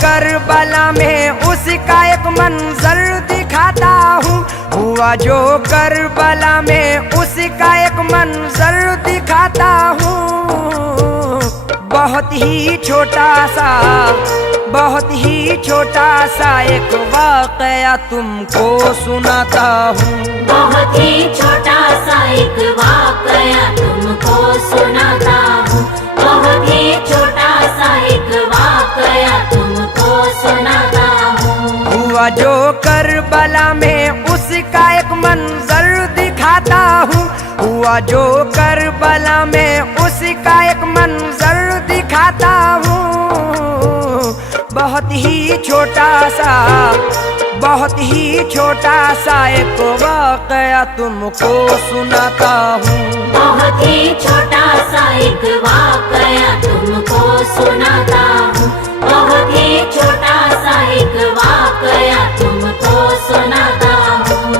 Karbala में उसका एक मंजर दिखाता हूँ। हुआ जो करबला में उसका एक मंजर दिखाता हूँ। बहुत ही छोटा सा एक वाकया तुमको सुनाता हूँ। बहुत ही छोटा सा एक वाकया तुमको सुनाता हूँ। बहुत ही छोटा सा एक वाकया तुमको सुनाता हूँ। हुआ जो करबला में उसका एक मंजर दिखाता हूँ। हुआ जो करबला में उसका एक मंजर दिखाता हूँ। बहुत ही छोटा सा एक वाकया तुमको सुनाता हूँ। बहुत ही छोटा सा एक वाकया तुमको सुनाता हूँ। बहुत ही छोटा सा एक वाकया तुमको सुनाता हूँ।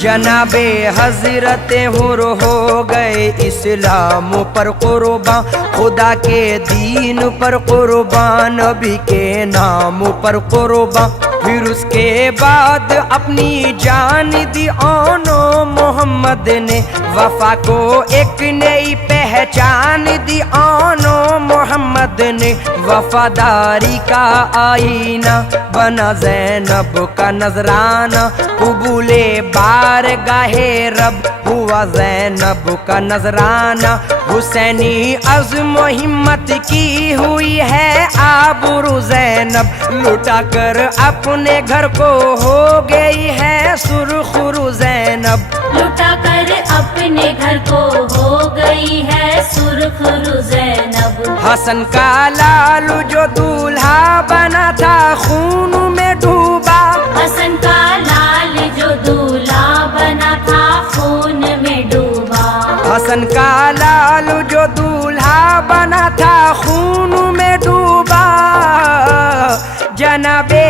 जनाबे हजरत हुर हो गए इस्लाम पर कुर्बान, खुदा के दीन पर कुर्बान, नबी के नाम पर कुर्बान। फिर उसके बाद अपनी जान दी आनो मोहम्मद ने, वफा को एक नई पहचान दी आनो मोहम्मद ने। वफादारी का आईना बना ज़ैनब का नजराना, कबूले बारगाहे रब हुआ ज़ैनब का नजराना। हुसैनी अज़्म हिम्मत की हुई है आबरू ज़ैनब, लुटा कर अपने घर को हो गई है सुरखरू ज़ैनब। लुटा कर अपने घर को हो गई है सुरखरू ज़ैनब। हसन का लालू जो दूल्हा बना था खून में डूबा। हसन का लाल जो दूल्हा बना था खून में डूबा। हसन का लालू जो दूल्हा बना था खून में डूबा। जनाबे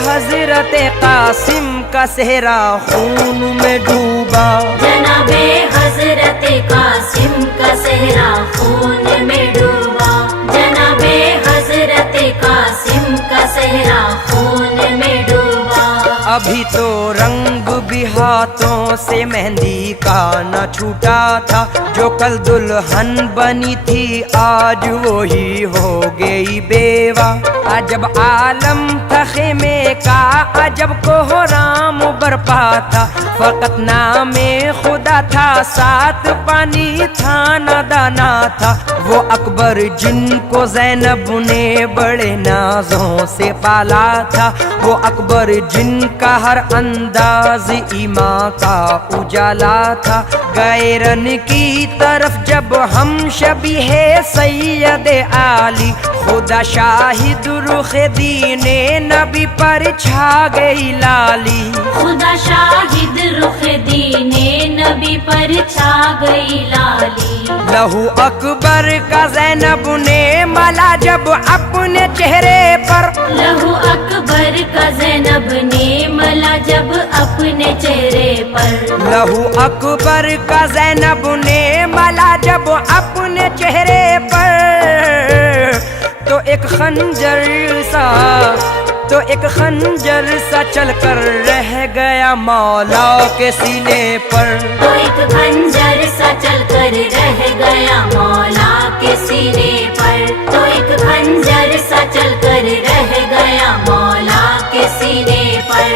हजरत कासिम का सेहरा खून में डूबा। जनाबे हजरत कासिम का सेहरा खून में डूबा। जनाबे हजरत कासिम का सेहरा खून में डूबा। अभी तो रंग भी हाथों से मेहंदी का न छूटा था, जो कल दुल्हन बनी थी आज वो ही हो गई बेवा। अजब आलम था खेमे का, अजब कोहराम बरपा था, फकत नामे खुदा था, साथ पानी था न दाना था। वो अकबर जिनको ज़ैनब ने बड़े नाजों से पाला था, वो अकबर जिनका हर अंदाज ईमान का उजाला था। गैरन की तरफ जब हम शबीहे सैयद आली, खुदा शाहिद रुख दीने नबी पर छा गई लाली। खुदा शाहिद रुख दीने नबी पर छा गई लाली। लहू अकबर का ज़ैनब ने मला जब अपने चेहरे पर। लहू अकबर का ज़ैनब ने मला जब अपने चेहरे पर। लहू अकबर का ज़ैनब ने मला जब अपने चेहरे पर। तो एक खंजर सा चलकर रह गया मौला के सीने पर। तो एक खंजर सा चलकर रह गया मौला के सीने पर। तो एक खंजर सा चलकर रह गया मौला के सीने पर।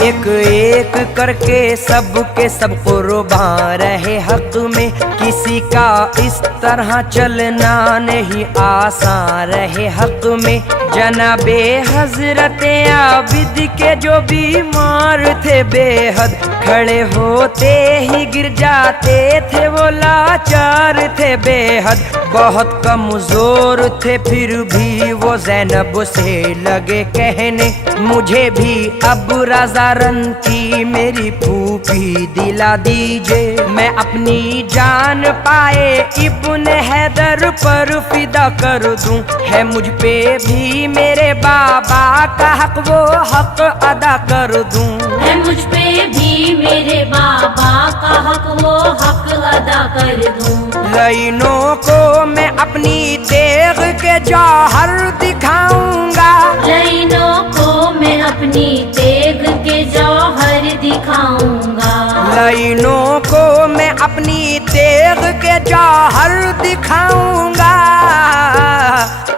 एक एक करके सबके सब कुर्बान रहे हक में, किसी का इस तरह चलना नहीं आसान रहे हक में। जनाबे हजरत आबिद के जो बीमार थे बेहद, खड़े होते ही गिर जाते थे वो लाचार थे बेहद। बहुत कमजोर थे फिर भी वो ज़ैनब से लगे कहने, मुझे भी अब रज़ा रन की मेरी फूफी दिला दीजिए। मैं अपनी जान पाए इब्ने हैदर पर फिदा कर दूं, है मुझ पे भी मेरे बाबा का हक वो हक अदा कर दूं। है मुझ पे भी मेरे बाबा का हक वो हक अदा कर दूं। लाइनों को मैं अपनी तेग के जौहर दिखाऊंगा, लाइनों को मैं अपनी तेग के जौहर दिखाऊंगा। लाइनों को मैं अपनी तेग के जौहर दिखाऊंगा।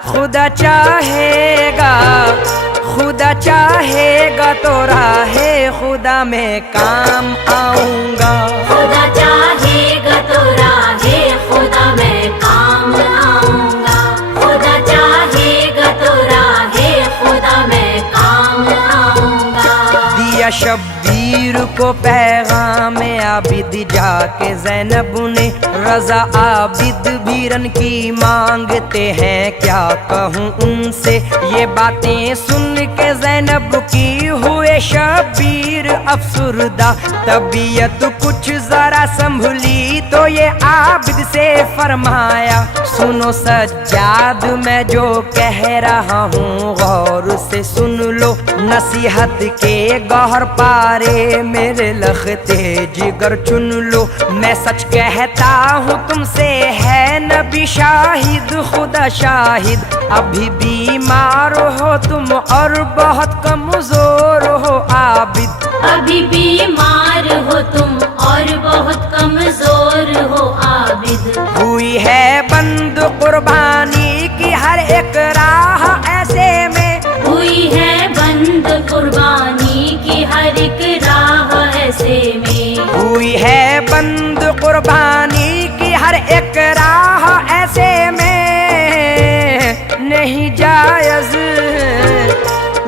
खुदा चाहेगा, खुदा चाहेगा तो राहे खुदा में काम आऊंगा। खुदा चाहेगा तो राहे खुदा में काम आऊंगा। खुदा चाहेगा तो राहे खुदा में काम आऊंगा। दिया शब्बीर को पैगाम आबिद जाके ज़ैनब ने, रज़ा आबिद भी रन की मांगते हैं क्या कहूँ उनसे। ये बातें सुन के ज़ैनब की हुए शब्बीर अफसुरदा, तबीयत कुछ जरा संभली तो ये आबिद से फरमाया, सुनो सज्जाद मैं जो कह रहा हूँ गौर से सुन लो। नसीहत के गौहर पारे मेरे लखते जिगर चुन लो। मैं सच कहता हूँ तुमसे है नबी शाहिद खुदा शाहिद, अभी बीमार हो तुम और बहुत कमजोर हो आबिद। अभी बीमार हो तुम और बहुत कमजोर हो आबिद। हुई है बंद कुर्बानी की हर एक राह ऐसे में, हुई है बंद कुर्बानी की हर एक राह ऐसे में। हुई है बंद कुर्बानी की हर एक राह ऐसे में। नहीं जायज़,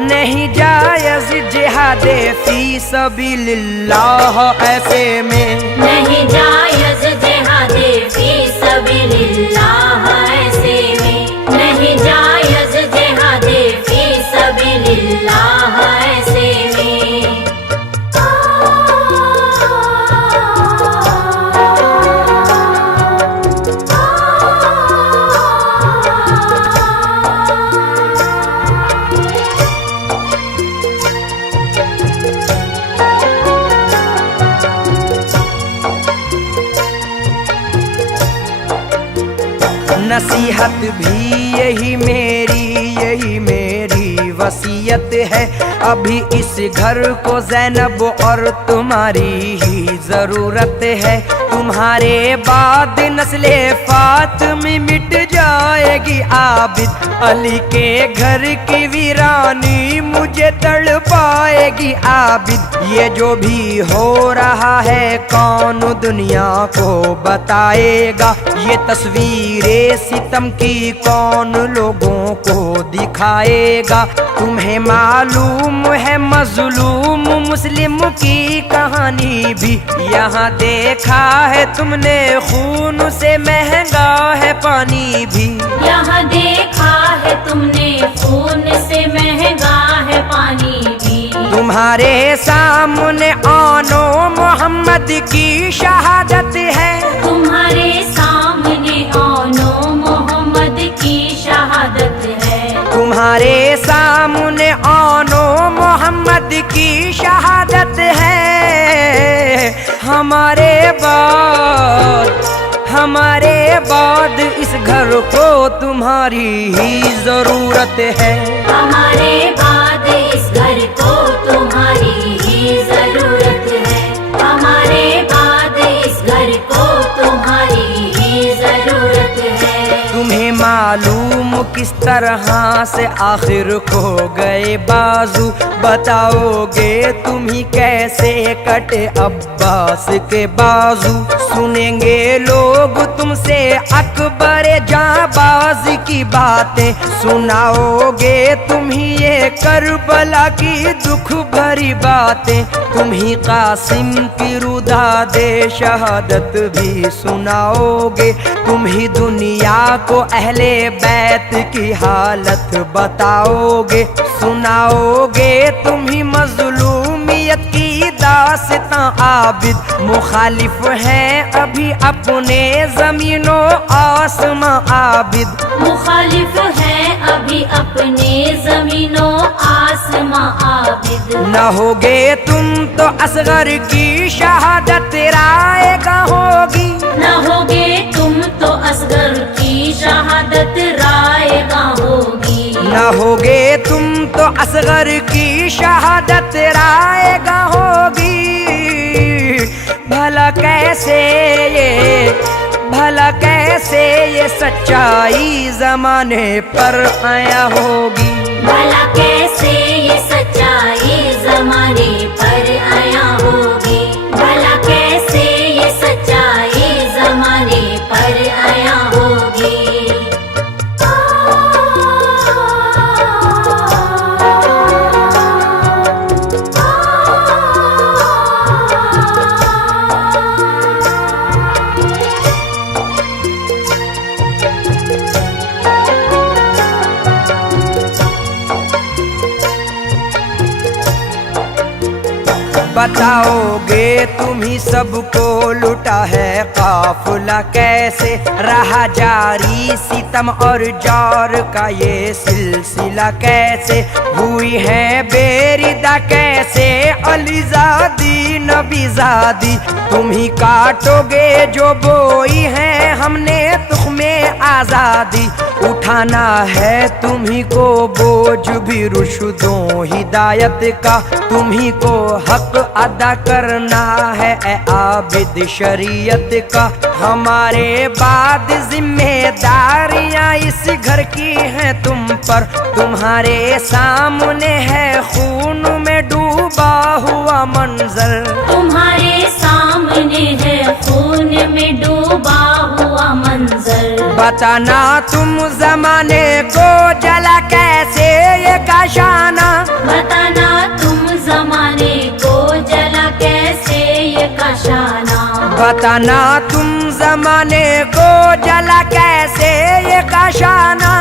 नहीं जायज़ जिहादे फी सबीलिल्लाह ऐसे में। नहीं जायज़ जिहादे फी सबीलिल्लाह ऐसे में। नहीं जायज़ जिहादे फी सबीलिल्लाह ऐसे में। नसीहत भी यही मेरी वसीयत है। अभी इस घर को ज़ैनब और तुम्हारी ही ज़रूरत है। तुम्हारे बाद नस्ले फातिमी मिट जाएगी आबिद। अली के घर की वीरानी मुझे तड़पाएगी आबिद। ये जो भी हो रहा है कौन दुनिया को बताएगा। ये तस्वीरें सितम की कौन लोगों को दिखाएगा। तुम्हें मालूम है मजलूम मुस्लिम की कहानी भी। यहाँ देखा है तुमने खून से महंगा है पानी भी। यहाँ देखा है तुमने खून से महंगा है पानी भी। तुम्हारे सामने आनो मोहम्मद की शहादत है। तुम्हारे सामने आनो मोहम्मद की शहादत है। तुम्हारे सामने आनो मोहम्मद की शहादत है। हमारे बाद इस घर को तुम्हारी ही जरूरत है। हमारे बाद इस घर को तुम्हारी ही जरूरत है। हमारे बाद इस घर को तुम्हारी ही जरूरत है। तुम्हें मालूम किस तरह तरह से आखिर खो गए बाजू, बताओगे तुम ही कैसे कटे अब्बास के बाजू। सुनेंगे लोग तुमसे अकबर जाबाज की बातें, सुनाओगे तुम ही ये करबला की दुख भरी बातें। तुम ही कासिम की रुदा दे शहादत भी सुनाओगे, तुम ही दुनिया को अहले बैत की हालत बताओगे। सुनाओगे तुम ही मजलूमियत की दास्तां आबिद, मुखालिफ हैं अभी अपने जमीनों आसमां आबिद। मुखालिफ हैं अभी अपने जमीनों आसमां आबिद। न होगे तुम तो असगर की शहादत रायगा होगी, न होगे तुम तो असगर की शहादत रायगा होगी। न होगे तुम तो असगर की शहादत रायगा होगी। भला कैसे ये सच्चाई जमाने पर आया होगी। भला कैसे ये सच्चाई जमाने पर आया होगी। भला कैसे ये सच्चाई जमाने पर आया होगी। बताओगे तुम ही सबको लुटा है काफिला कैसे, रहा जारी सितम और जार का ये सिलसिला कैसे। हुई है बेरिदा कैसे अलीजादी नबीजादी, तुम ही काटोगे जो बोई है हमने तुख्मे आजादी। उठाना है तुम ही को बोझ भी रुशदों हिदायत का, तुम ही को हक अदा करना है ए आबिद शरीयत का। हमारे बाद जिम्मेदारियां इस घर की हैं तुम पर, तुम्हारे सामने है खून में डूबा हुआ मंजर। तुम्हारे सामने है खून में डूबा हुआ मंजर। बताना तुम जमाने को जला कैसे ये काशाना, बताना तुम जमाने को जला कैसे ये काशाना। बताना तुम जमाने को जला कैसे ये काशाना।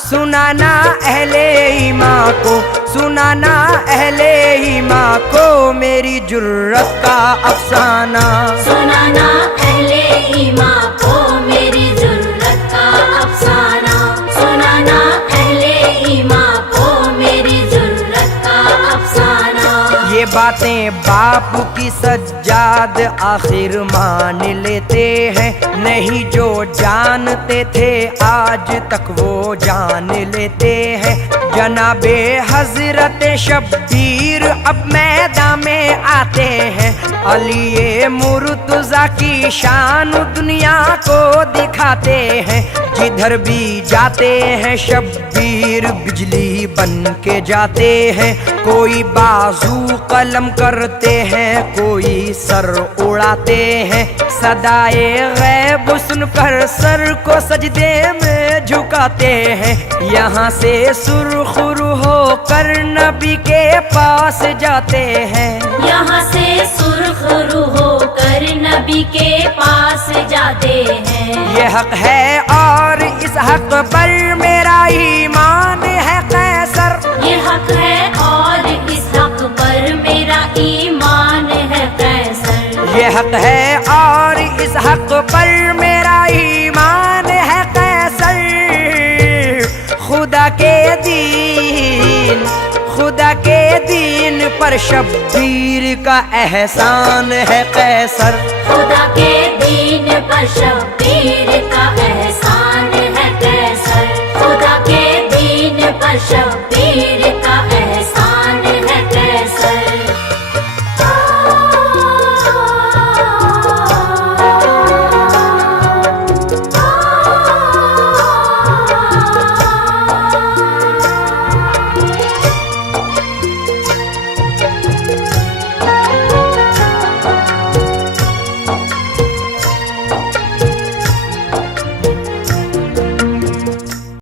सुनाना अहले ईमान को, सुनाना अहले ईमान को मेरी जुर्रत का अफसाना। सुनाना अहले ईमान को मेरी जुर्रत का अफसाना। सुनाना अहले ईमान को मेरी जुर्रत का अफसाना। ये बातें बाप की सज्जाद आखिर मान लेते हैं, नहीं जो जानते थे आज तक वो जान लेते हैं। जनाबे हजरत शब्बीर अब मैदान में आते हैं, अली मुर्तजा की शान दुनिया को दिखाते हैं। जिधर भी जाते हैं शब्बीर बिजली बन के जाते हैं, कोई बाजू कलम करते हैं कोई सर उड़ाते हैं। सदाए गैब सुनकर सर को सजदे में झुकाते हैं, यहाँ से सुरखुरु होकर नबी के पास जाते हैं। यहाँ से सुरखुरु होकर नबी के पास जाते हैं। ये हक है और इस हक पर मेरा ईमान है कैसर। ये हक है और इस हक पर मेरा ईमान है कैसर। ये हक है और इस हक पर मेरा ईमान है कैसर। खुदा के दीन, खुदा के दीन पर शब्बीर का एहसान है कैसर। खुदा के दीन पर शब्बीर का एहसान है कैसर। खुदा के दीन पर शब्बीर